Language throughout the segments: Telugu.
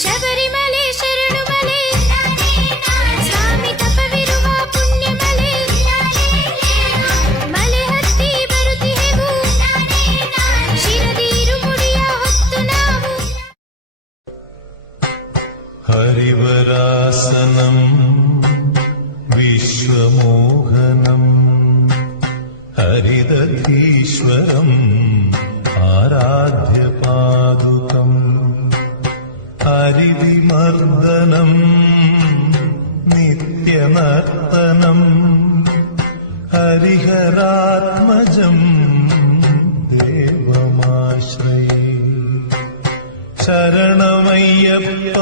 ಶಬರಿಮಲೆ ಶರಣುಮಲೆ ಸ್ವಾಮಿ ತಪವಿರುವ ಪುಣ್ಯಮಲೆ ಮಲೆ ಹತ್ತಿ ಬರುತ್ತಿಹೆವು ಶಿರದೀರು ಮುಡಿಯ ಹೊತ್ತು ನಾವು ಹರಿವರಾಸನಂ ವಿಶ್ವಮೋಹನಂ ಹರಿದಧೀಶ್ವರಂ ಆರಾಧ್ಯ ಪಾದುಕಂ ಹರಿವಿಮರ್ದನಂ ನಿತ್ಯನರ್ತನಂ ಹರಿಹರಾತ್ಮಜಂ ದೇವಮಾಶ್ರಯೇ ಶರಣಮಯ್ಯಪ್ಪ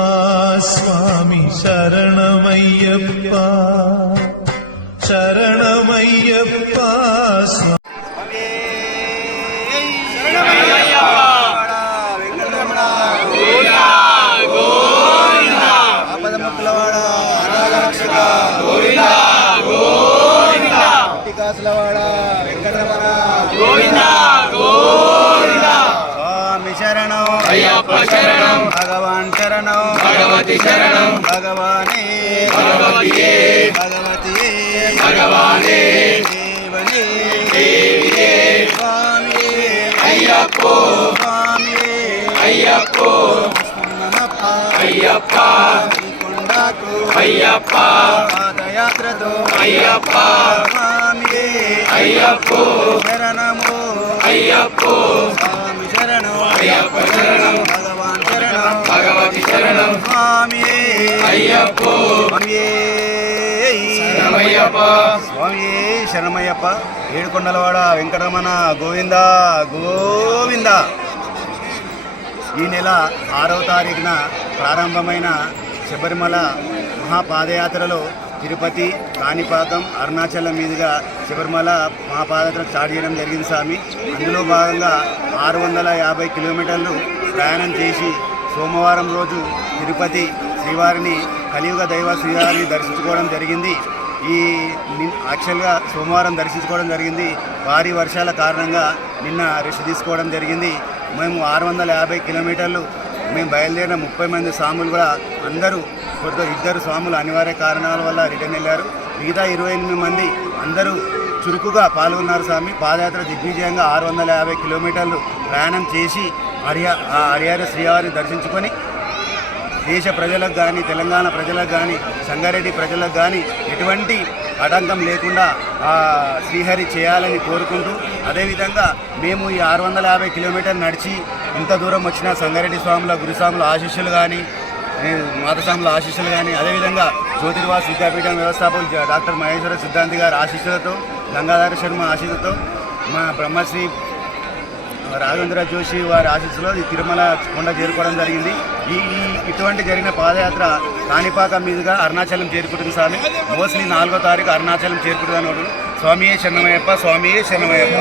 ಸ್ವಾಮಿ ಶರಣಮಯ್ಯಪ್ಪ ಶರಣಮಯ್ಯಪ್ಪ ಸ್ವಾಮಿ स्वामी शरणं अय्यप्प शरणं भगवान शरणं भगवती शरणं भगवाने भगवतिये भगवतिये भगवाने देवने देविये स्वामी अय्यप्पो स्वामी अय्यप्पो नमः अय्यप्प కొండకు అయ్యప్ప పాదయాత్రతో అయ్యప్ప స్వామి అయ్యప్ప శరణము అయ్యప్ప స్వామి శరణం అయ్యప్ప శరణం భగవాన్ శరణం భగవతి శరణం స్వామి అయ్యప్ప స్వామి శరణమయ్యప్ప స్వామి శరణమయ్యప్ప ఏడుకొండలవాడ వెంకటరమణ గోవింద గోవింద. ఈ నెల 6వ తారీఖున ప్రారంభమైన శబరిమల మహాపాదయాత్రలో తిరుపతి, కాణిపాకం, అరుణాచలం మీదుగా శబరిమల మహాపాదయాత్ర స్టార్ట్ చేయడం జరిగింది స్వామి. అందులో భాగంగా 650 కిలోమీటర్లు ప్రయాణం చేసి సోమవారం రోజు తిరుపతి శ్రీవారిని కలియుగ దైవ శ్రీవారిని దర్శించుకోవడం జరిగింది. యాక్చువల్గా సోమవారం దర్శించుకోవడం జరిగింది. భారీ వర్షాల కారణంగా నిన్న రెస్ట్ తీసుకోవడం జరిగింది. మేము 650 కిలోమీటర్లు మేము బయలుదేరిన 30 మంది స్వాములు కూడా అందరూ ఇద్దరు స్వాములు అనివార్య కారణాల వల్ల రిటర్న్ వెళ్ళారు. మిగతా 28 మంది అందరూ చురుకుగా పాల్గొన్నారు స్వామి. పాదయాత్ర దిగ్విజయంగా 650 కిలోమీటర్లు ప్రయాణం చేసి హరిహర శ్రీవారిని దర్శించుకొని దేశ ప్రజలకు కానీ, తెలంగాణ ప్రజలకు కానీ, సంగారెడ్డి ప్రజలకు కానీ ఎటువంటి ఆటంకం లేకుండా శ్రీహరి చేయాలని కోరుకుంటూ, అదేవిధంగా మేము ఈ 650 కిలోమీటర్లు నడిచి ఇంత దూరం వచ్చిన సంగారెడ్డి స్వాముల గురుస్వాముల ఆశీస్సులు కానీ, మాతస్వాముల ఆశీస్సులు కానీ, అదేవిధంగా జ్యోతిర్వాస్ విద్యాపీఠం వ్యవస్థాపకులు డాక్టర్ మహేశ్వర సిద్ధాంతి గారి ఆశీస్సులతో, గంగాధర శర్మ ఆశీస్సులతో, మా బ్రహ్మశ్రీ రాఘవేంద్ర జోషి వారి ఆశీస్సులో ఈ తిరుమల కొండ చేరుకోవడం జరిగింది. ఇటువంటి జరిగిన పాదయాత్ర కాణిపాకం మీదుగా అరుణాచలం చేరుకుంటుంది స్వామి. మోస్ట్లీ 4వ తారీఖు అరుణాచలం చేరుకుంటుంది అన్నాడు. స్వామియే శరణమయ్యప్ప, స్వామియే శరణమయ్యప్ప.